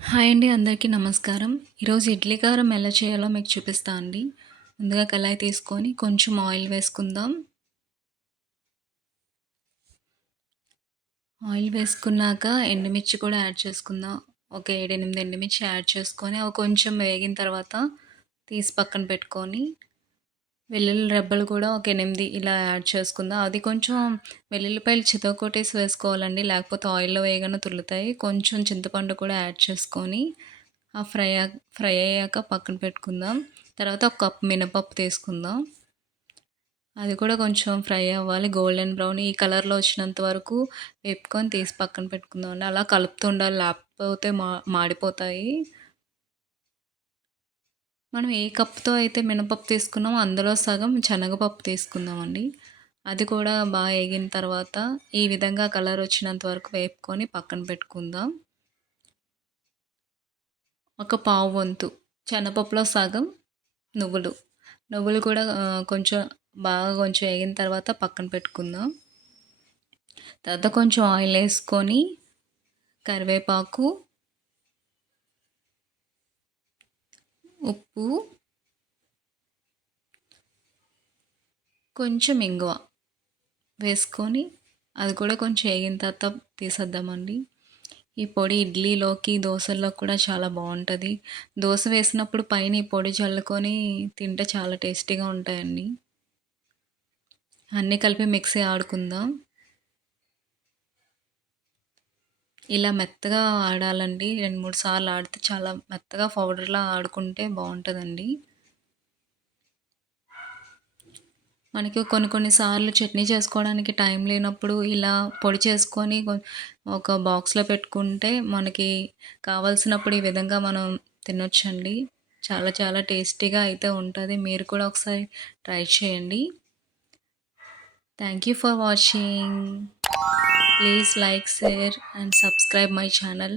Hi అండి. అందరికీ నమస్కారం. ఈరోజు ఇడ్లీ కారం ఎలా చేయాలో మీకు చూపిస్తా అండి. ముందుగా కళాయి తీసుకొని కొంచెం ఆయిల్ వేసుకుందాం. ఆయిల్ వేసుకున్నాక ఎండుమిర్చి కూడా యాడ్ చేసుకుందాం. ఒక 7, 8 ఎండుమిర్చి యాడ్ చేసుకొని అవి కొంచెం వేగిన తర్వాత తీసి పక్కన పెట్టుకొని, వెల్లుల్లి రెబ్బలు కూడా ఒక 8 ఇలా యాడ్ చేసుకుందాం. అది కొంచెం వెల్లుల్లిపాయలు చితక్కొట్టేసి వేసుకోవాలండి. లేకపోతే ఆయిల్‌లో వేయగానే తుల్లుతాయి. కొంచెం చింతపండు కూడా యాడ్ చేసుకొని ఆ ఫ్రై అయ్యాక పక్కన పెట్టుకుందాం. తర్వాత ఒక కప్ మినపప్పు తీసుకుందాం. అది కూడా కొంచెం ఫ్రై అవ్వాలి. గోల్డెన్ బ్రౌన్ ఈ కలర్‌లో వచ్చినంత వరకు వేపుకొని తీసి పక్కన పెట్టుకుందామండి. అలా కలుపుతూ ఉండాలి. లేకపోతే మాడిపోతాయి. మనం ఏ కప్‌తో అయితే మినపప్పు తీసుకున్నామో అందులో సగం శనగపప్పు తీసుకుందామండి. అది కూడా బాగా ఏగిన తర్వాత ఈ విధంగా కలర్ వచ్చినంత వరకు వేపుకొని పక్కన పెట్టుకుందాం. ఒక పావు వంతు శనగపప్పులో సగం నువ్వులు. నువ్వులు కూడా కొంచెం బాగా కొంచెం ఏగిన తర్వాత పక్కన పెట్టుకుందాం. తర్వాత కొంచెం ఆయిలేసుకొని కరివేపాకు, ఉప్పు, కొంచెం ఇంగువ వేసుకొని అది కూడా కొంచెం ఏగిన తర్వాత తీసేద్దామండి. ఈ పొడి ఇడ్లీలోకి, దోసల్లోకి కూడా చాలా బావుంటది. దోస వేసినప్పుడు పైన ఈ పొడి చల్లుకొని తింటే చాలా టేస్టీగా ఉంటాయండి. అన్నీ కలిపి మిక్సీ ఆడుకుందాం. ఇలా మెత్తగా ఆడాలండి. 2, 3 సార్లు ఆడితే చాలా మెత్తగా పౌడర్‌లా ఆడుకుంటే బావుంటదండి. మనకి కొన్ని కొన్ని సార్లు చట్నీ చేసుకోవడానికి టైం లేనప్పుడు ఇలా పొడి చేసుకొని ఒక బాక్స్‌లో పెట్టుకుంటే మనకి కావాల్సినప్పుడు ఈ విధంగా మనం తినొచ్చండి. చాలా చాలా టేస్టీగా అయితే ఉంటది. మీరు కూడా ఒకసారి ట్రై చేయండి. Thank you for watching. Please like, share and subscribe my channel.